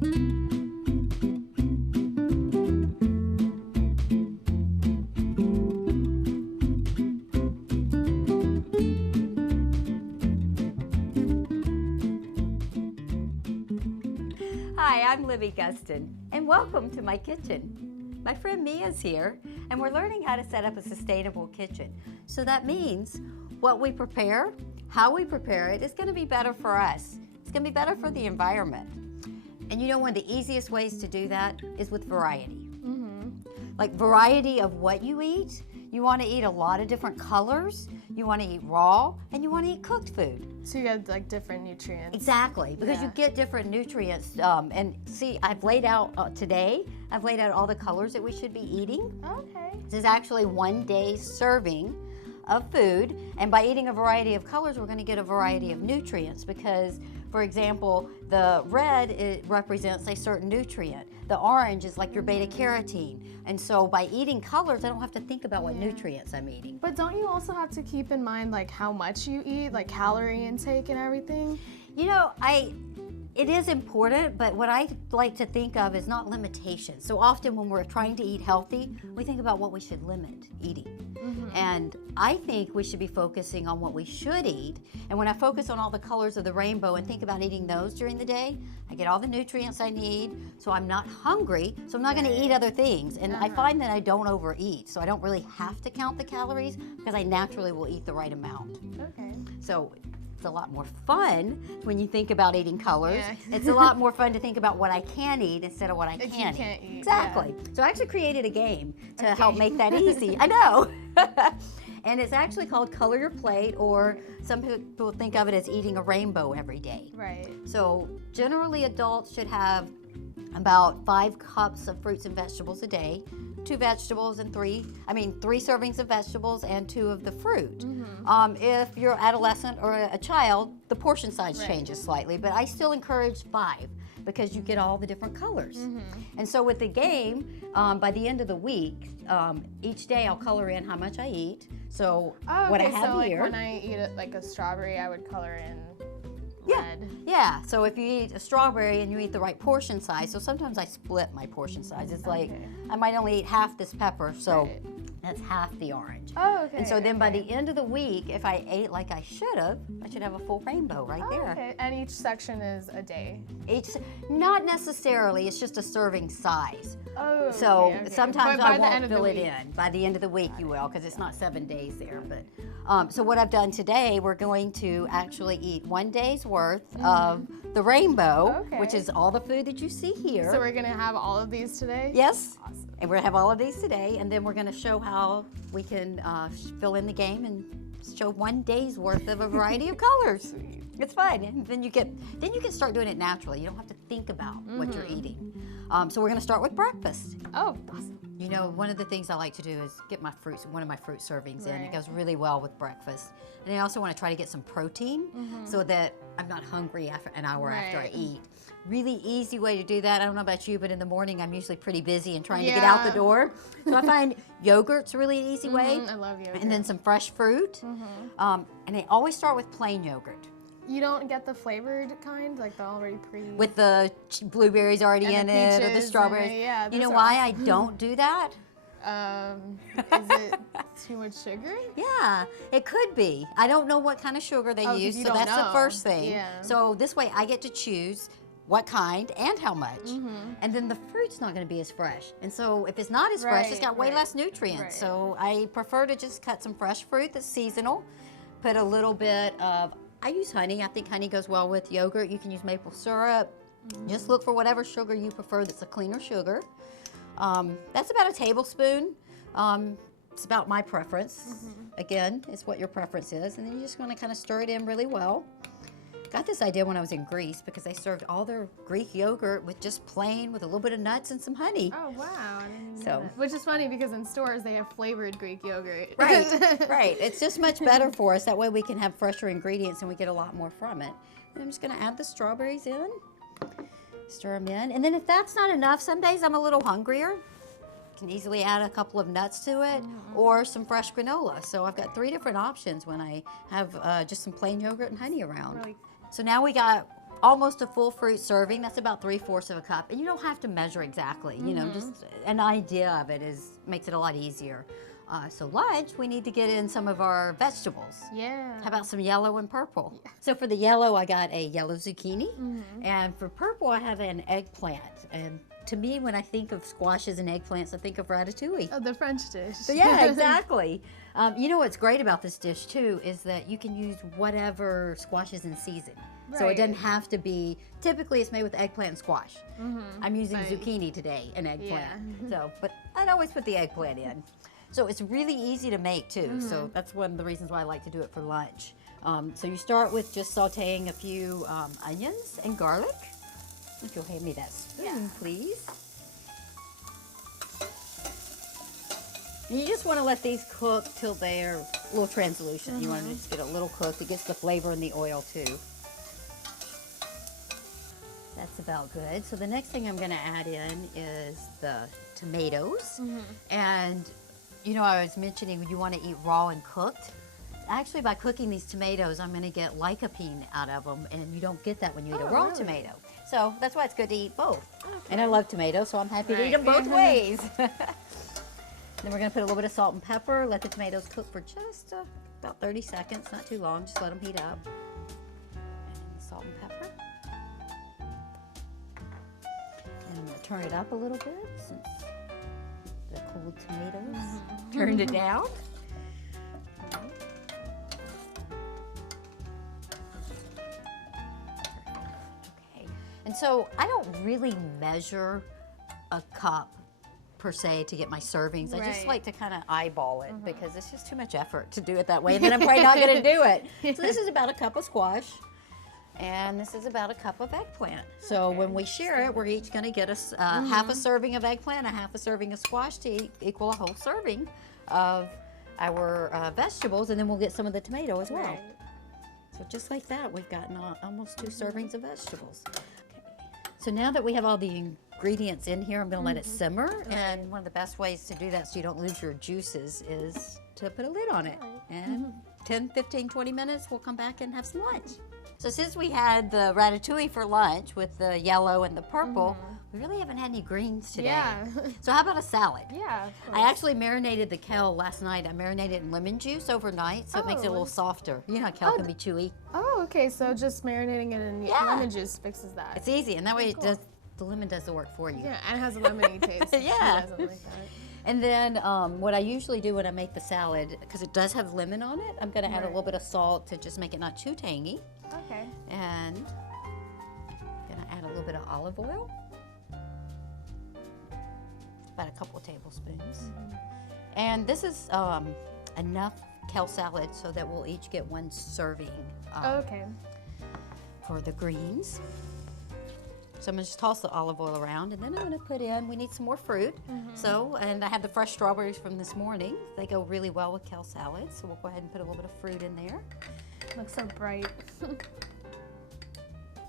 Hi, I'm Libby Guston, and welcome to my kitchen. My friend Mia's here, and we're learning how to set up a sustainable kitchen. So that means what we prepare, how we prepare it is going to be better for us. It's going to be better for the environment. And you know, one of the easiest ways to do that is with variety. Like variety of what you eat. You want to eat a lot of different colors. You want to eat raw, and you want to eat cooked food. So you get like different nutrients. Exactly, because you get different nutrients. And see, I've laid out today, I've laid out all the colors that we should be eating. Okay. This is actually 1 day's serving of food. And by eating a variety of colors, we're going to get a variety of nutrients because, for example, the red, it represents a certain nutrient. The orange is like your beta carotene. And so by eating colors, I don't have to think about what nutrients I'm eating. But don't you also have to keep in mind like how much you eat, like calorie intake and everything? You know, it is important, but what I like to think of is not limitations. So often when we're trying to eat healthy, we think about what we should limit eating. And I think we should be focusing on what we should eat. And when I focus on all the colors of the rainbow and think about eating those during the day, I get all the nutrients I need, so I'm not hungry, so I'm not going to eat other things. And I find that I don't overeat, so I don't really have to count the calories because I naturally will eat the right amount. Okay. So it's a lot more fun when you think about eating colors. It's a lot more fun to think about what I can eat instead of what I can't eat. Exactly. So I actually created a game to help make that easy. I know. And it's actually called Color Your Plate, or some people think of it as eating a rainbow every day. Right. So generally adults should have about 5 cups of fruits and vegetables a day, 2 vegetables and 3 servings of vegetables and 2 of the fruit. If you're adolescent or a child, the portion size changes slightly, but I still encourage 5 because you get all the different colors. And so with the game, by the end of the week, each day I'll color in how much I eat. So what I have so here. Like when I eat like a strawberry, I would color in red. Yeah, so if you eat a strawberry and you eat the right portion size, so sometimes I split my portion size. It's like I might only eat half this pepper, so that's half the orange. Oh, okay. And so then by the end of the week, if I ate like I should have a full rainbow right there. Okay, and each section is a day? Not necessarily, it's just a serving size. Oh, so sometimes I won't fill it week. in. By the end of the week you will, because it's not 7 days there. But so what I've done today, we're going to actually eat 1 day's worth of the rainbow, which is all the food that you see here. So we're gonna have all of these today? Yes. Awesome. And we're gonna have all of these today, and then we're gonna show how we can fill in the game and show 1 day's worth of a variety of colors. Sweet. It's fun, and then you can start doing it naturally. You don't have to think about what you're eating. So we're gonna start with breakfast. Oh, awesome. You know, one of the things I like to do is get one of my fruit servings in. It goes really well with breakfast. And I also want to try to get some protein so that I'm not hungry after an hour after I eat. Really easy way to do that. I don't know about you, but in the morning I'm usually pretty busy and trying to get out the door. So I find yogurt's a really easy way. I love yogurt. And then some fresh fruit. And I always start with plain yogurt. You don't get the flavored kind, like the already with the blueberries already in it, or the strawberries. You know why I don't do that? Is it too much sugar? Yeah, it could be. I don't know what kind of sugar they use, so that's the first thing. So this way I get to choose what kind and how much. And then the fruit's not going to be as fresh. And so if it's not as fresh, it's got way less nutrients. So I prefer to just cut some fresh fruit that's seasonal, put a little bit of, I use honey. I think honey goes well with yogurt. You can use maple syrup. Just look for whatever sugar you prefer that's a cleaner sugar. That's about a tablespoon. It's about my preference. Again, it's what your preference is. And then you just want to kind of stir it in really well. Got this idea when I was in Greece because they served all their Greek yogurt with just plain with a little bit of nuts and some honey. Oh, wow. I didn't know that. Which is funny because in stores they have flavored Greek yogurt. Right, right. It's just much better for us. That way we can have fresher ingredients and we get a lot more from it. And I'm just going to add the strawberries in. Stir them in. And then if that's not enough, some days I'm a little hungrier. Can easily add a couple of nuts to it or some fresh granola. So I've got 3 different options when I have just some plain yogurt and honey around. Really? So now we got almost a full fruit serving. That's about 3/4 of a cup. And you don't have to measure exactly, you know, just an idea of it makes it a lot easier. So lunch, we need to get in some of our vegetables. Yeah. How about some yellow and purple? Yeah. So for the yellow, I got a yellow zucchini. And for purple, I have an eggplant. And to me, when I think of squashes and eggplants, I think of ratatouille. Oh, the French dish. So yeah, exactly. You know what's great about this dish too is that you can use whatever squash is in season. Right. So it doesn't have to be, typically it's made with eggplant and squash. I'm using zucchini today, an eggplant. So, but I'd always put the eggplant in. So it's really easy to make too. So that's one of the reasons why I like to do it for lunch. So you start with just sauteing a few onions and garlic. If you'll hand me that spoon, please. And you just want to let these cook till they're a little translucent. You want to just get a little cooked. It gets the flavor in the oil too. That's about good. So the next thing I'm going to add in is the tomatoes. And you know, I was mentioning you want to eat raw and cooked. Actually, by cooking these tomatoes, I'm going to get lycopene out of them, and you don't get that when you eat a raw tomato. So that's why it's good to eat both. And I love tomatoes, so I'm happy to eat them both ways. Then we're going to put a little bit of salt and pepper, let the tomatoes cook for just about 30 seconds, not too long, just let them heat up. And salt and pepper. And I'm going to turn it up a little bit since the cold tomatoes turned it down. Okay, and so I don't really measure a cup per se to get my servings. I just like to kind of eyeball it because it's just too much effort to do it that way, and then I'm probably not going to do it. So this is about a cup of squash. And this is about a cup of eggplant. So when we share it, we're each going to get us half a serving of eggplant, a half a serving of squash to equal a whole serving of our vegetables, and then we'll get some of the tomato as well. Right. So just like that, we've gotten almost 2 servings of vegetables. Okay. So now that we have all the ingredients in here, I'm going to let it simmer. And one of the best ways to do that so you don't lose your juices is to put a lid on it. And 10, 15, 20 minutes, we'll come back and have some lunch. So since we had the ratatouille for lunch with the yellow and the purple, we really haven't had any greens today. Yeah. So how about a salad? Yeah. I actually marinated the kale last night. I marinated it in lemon juice overnight, so it makes it a little softer. You know how kale can be chewy. Oh, okay. So just marinating it in lemon juice fixes that. It's easy, and that way it does. The lemon does the work for you. Yeah, and it has a lemony taste. Yeah. She doesn't like that. And then what I usually do when I make the salad, because it does have lemon on it, I'm going to add a little bit of salt to just make it not too tangy. Okay. And I'm going to add a little bit of olive oil. About a couple of tablespoons. And this is enough kale salad so that we'll each get 1 serving for the greens. So I'm going to just toss the olive oil around, and then I'm going to put in, we need some more fruit. So, and I have the fresh strawberries from this morning. They go really well with kale salad, so we'll go ahead and put a little bit of fruit in there. Looks so bright.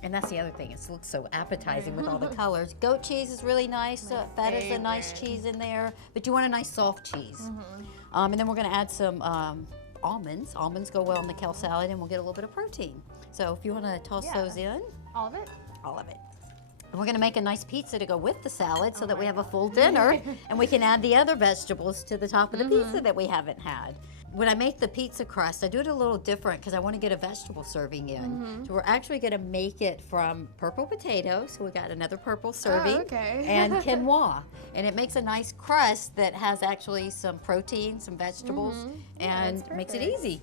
And that's the other thing, it looks so appetizing with all the colors. Goat cheese is really nice, feta's a nice cheese in there, but you want a nice soft cheese. And then we're going to add some almonds. Almonds go well in the kale salad, and we'll get a little bit of protein. So if you want to toss those in. All of it? All of it. And we're going to make a nice pizza to go with the salad so that we have a full dinner, and we can add the other vegetables to the top of the pizza that we haven't had. When I make the pizza crust, I do it a little different because I want to get a vegetable serving in. So we're actually going to make it from purple potatoes. So we got another purple serving and quinoa. And it makes a nice crust that has actually some protein, some vegetables, and makes it easy.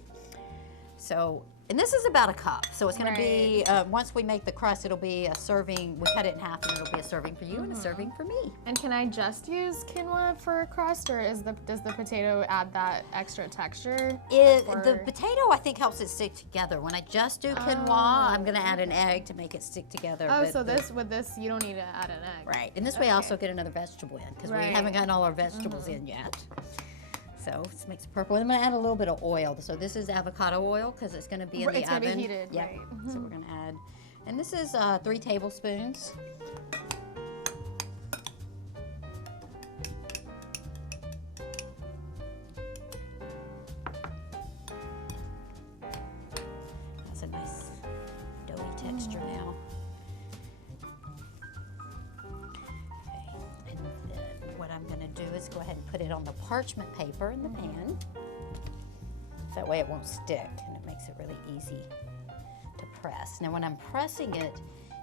So, and this is about a cup. So it's going to be, once we make the crust, it'll be a serving. We cut it in half, and it'll be a serving for you and a serving for me. And can I just use quinoa for a crust, or does the potato add that extra texture? The potato, I think, helps it stick together. When I just do quinoa, I'm going to add an egg to make it stick together. Oh, so with this, you don't need to add an egg. Right. And this way I also get another vegetable in, because we haven't gotten all our vegetables in yet. So this makes it purple. And I'm going to add a little bit of oil. So this is avocado oil because it's going to be in the oven. It's going to be heated, right. So we're going to add, and this is 3 tablespoons. That's a nice doughy texture now. just go ahead and put it on the parchment paper in the pan. That way it won't stick, and it makes it really easy to press. Now when I'm pressing it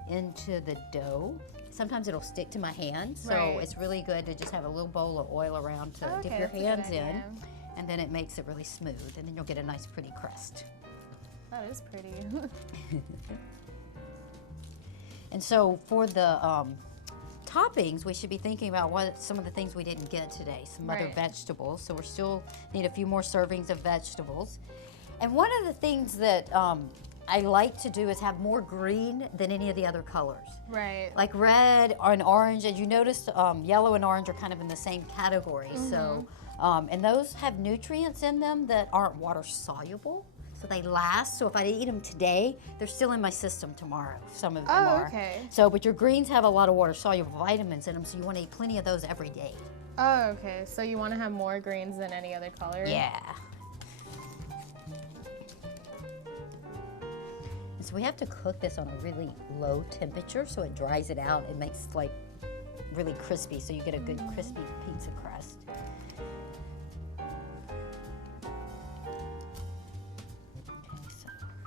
into the dough, sometimes it'll stick to my hand, so it's really good to just have a little bowl of oil around to dip your hands in, and then it makes it really smooth, and then you'll get a nice pretty crust. That is pretty. And so for the toppings, we should be thinking about what some of the things we didn't get today, some other vegetables. So we still need a few more servings of vegetables. And one of the things that I like to do is have more green than any of the other colors. Right. Like red and orange, and you notice yellow and orange are kind of in the same category. So, and those have nutrients in them that aren't water soluble. So they last. So if I eat them today, they're still in my system tomorrow. Some of them are. Okay. So, but your greens have a lot of water-soluble vitamins in them, so you want to eat plenty of those every day. Oh, okay. So you want to have more greens than any other color? Yeah. And so we have to cook this on a really low temperature, so it dries it out. It makes like really crispy, so you get a good crispy pizza crust.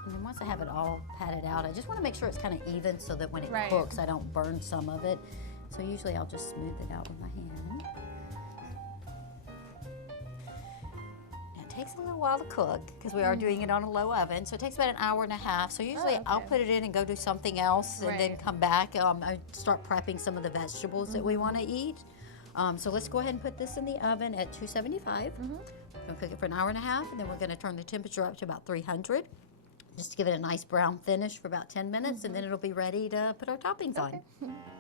And then once I have it all patted out, I just want to make sure it's kind of even so that when it cooks, I don't burn some of it. So usually I'll just smooth it out with my hand. Now it takes a little while to cook because we are doing it on a low oven. So it takes about an hour and a half. So usually I'll put it in and go do something else and then come back. I start prepping some of the vegetables that we want to eat. So let's go ahead and put this in the oven at 275. We'll cook it for an hour and a half, and then we're going to turn the temperature up to about 300. Just to give it a nice brown finish for about 10 minutes, and then it'll be ready to put our toppings on.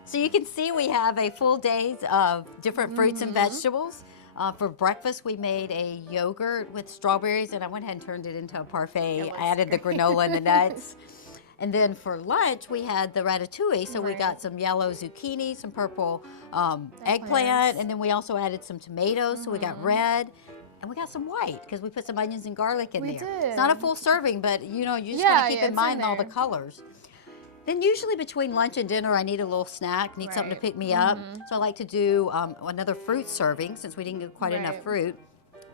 So you can see we have a full days of different fruits and vegetables. For breakfast, we made a yogurt with strawberries, and I went ahead and turned it into a parfait. I added the granola and the nuts. And then for lunch, we had the ratatouille. So we got some yellow zucchini, some purple eggplant, and then we also added some tomatoes. So we got red. And we got some white because we put some onions and garlic in there. Did. It's not a full serving, but you know, you just gotta keep in mind all the colors. Then usually between lunch and dinner, I need a little snack, need something to pick me up. So I like to do another fruit serving since we didn't get quite enough fruit.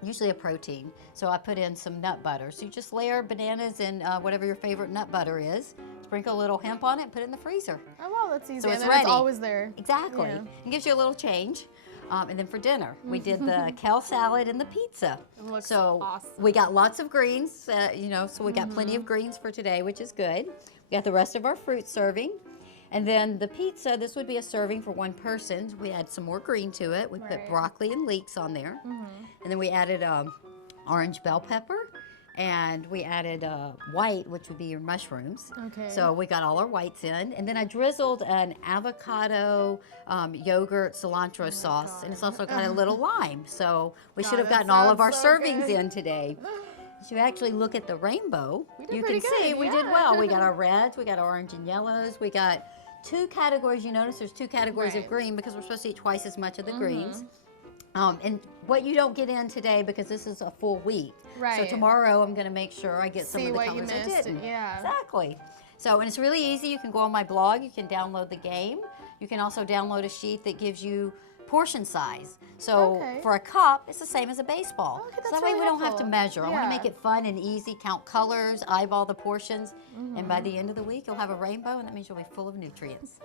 Usually a protein. So I put in some nut butter. So you just layer bananas and whatever your favorite nut butter is. Sprinkle a little hemp on it and put it in the freezer. Oh wow, that's easy. So it's and ready. It's always there. Exactly. Yeah. It gives you a little change. And then for dinner, we did the kale salad and the pizza. It looks so awesome. We got lots of greens, you know, so we got plenty of greens for today, which is good. We got the rest of our fruit serving. And then the pizza, this would be a serving for one person. We add some more green to it. We put broccoli and leeks on there. And then we added orange bell pepper. And we added white, which would be your mushrooms. Okay. So we got all our whites in. And then I drizzled an avocado yogurt cilantro sauce. And it's also got a little lime. So we should have gotten all of our servings in today. If you actually look at the rainbow, you can see we did well. We got our reds, we got orange and yellows. We got 2 categories. You notice there's 2 categories of green because we're supposed to eat twice as much of the greens. And what you don't get in today because this is a full week. So tomorrow I'm going to make sure I get some of the colors I didn't. Yeah. Exactly. So, and it's really easy. You can go on my blog. You can download the game. You can also download a sheet that gives you portion size. So for a cup, it's the same as a baseball. Okay, so that's that way really we don't have helpful. to measure. I want to make it fun and easy, count colors, eyeball the portions. And by the end of the week, you'll have a rainbow, and that means you'll be full of nutrients.